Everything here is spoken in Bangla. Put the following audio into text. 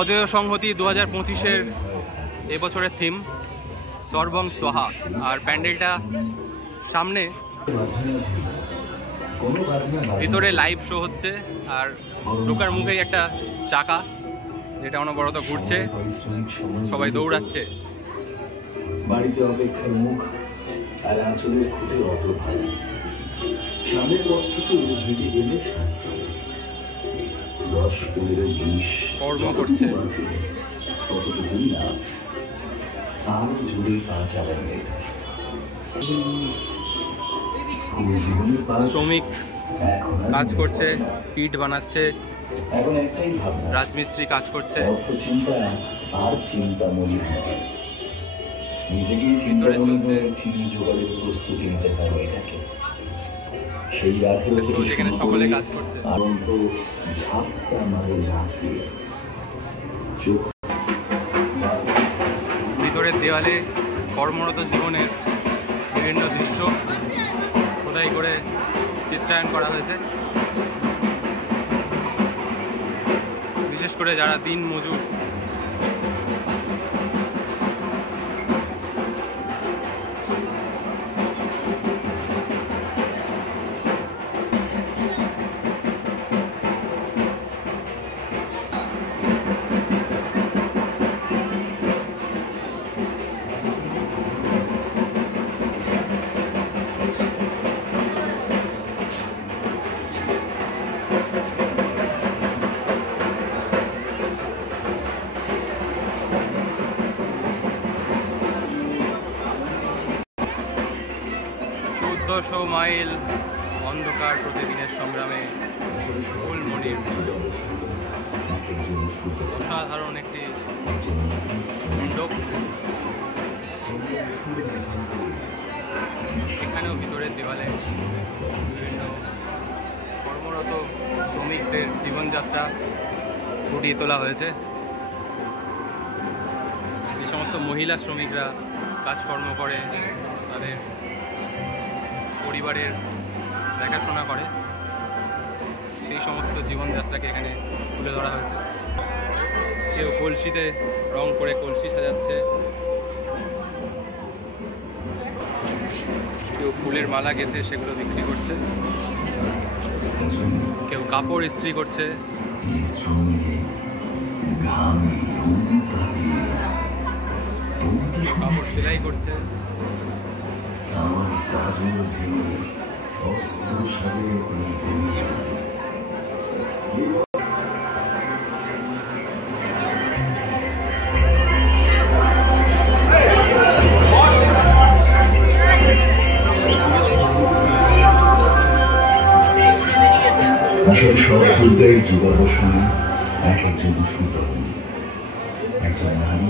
অজয় সংহতি 2025-এর এবছরের থিম সর্বং সোহা। আর প্যান্ডেলটা সামনে, ভিতরে লাইভ শো হচ্ছে আর ঢোকার মুখেই একটা চাকা যেটা অনবরত ঘুরছে, সবাই দৌড়াচ্ছে। বাড়িতে অপেক্ষার মুখ আর আঁচলের খুঁটে অত ভালো সামনের কষ্টকে উদ্ভিদে এলে শাস্ত্রে 10-15-20 কর্ম করছে ততটুকুই না, আর জুড়ে পা চালাবে। শ্রমিক কাজ করছে, ইট বানাচ্ছে, এখন একটাই ভাবনা, রাজমিস্ত্রি কাজ করছে। চিন্তা আর চিন্তা মনে হয় নিজেকেই চিন্তা চিনি জোগাড়ের প্রস্তুতি নিতে পারো এটাকে। সেই যেখানে সকলে কাজ করছে, আনন্দ ঝাপটা মারে রাখে। ভিতরের দেওয়ালে কর্মরত জীবনের বিভিন্ন দৃশ্য খোদাই করে চিত্রায়ন করা হয়েছে। বিশেষ করে যারা দিন মজুর, শো মাইল অন্ধকার প্রতিদিনের সংগ্রামে ফুলমণির অসাধারণ একটি মণ্ডপ। এখানেও ভিতরের দেওয়ালে বিভিন্ন কর্মরত শ্রমিকদের জীবনযাত্রা ফুটিয়ে তোলা হয়েছে। এই সমস্ত মহিলা শ্রমিকরা কাজকর্ম করে, তাদের পরিবারের দেখাশোনা করে, সেই সমস্ত জীবনযাত্রাকে এখানে তুলে ধরা হয়েছে। কেউ কলসিতে রং করে কলসি সাজাচ্ছে, কেউ ফুলের মালা গেঁথে সেগুলো বিক্রি করছে, কেউ কাপড় ইস্ত্রি করছে, কাপড় সেলাই করছে। আমার কাজল ভেঙে অস্ত্র সাজিয়ে তুমি দুনিয়া আসলে সব যুগের যুগাবসানে এক একজন সুতরাং একজন নারী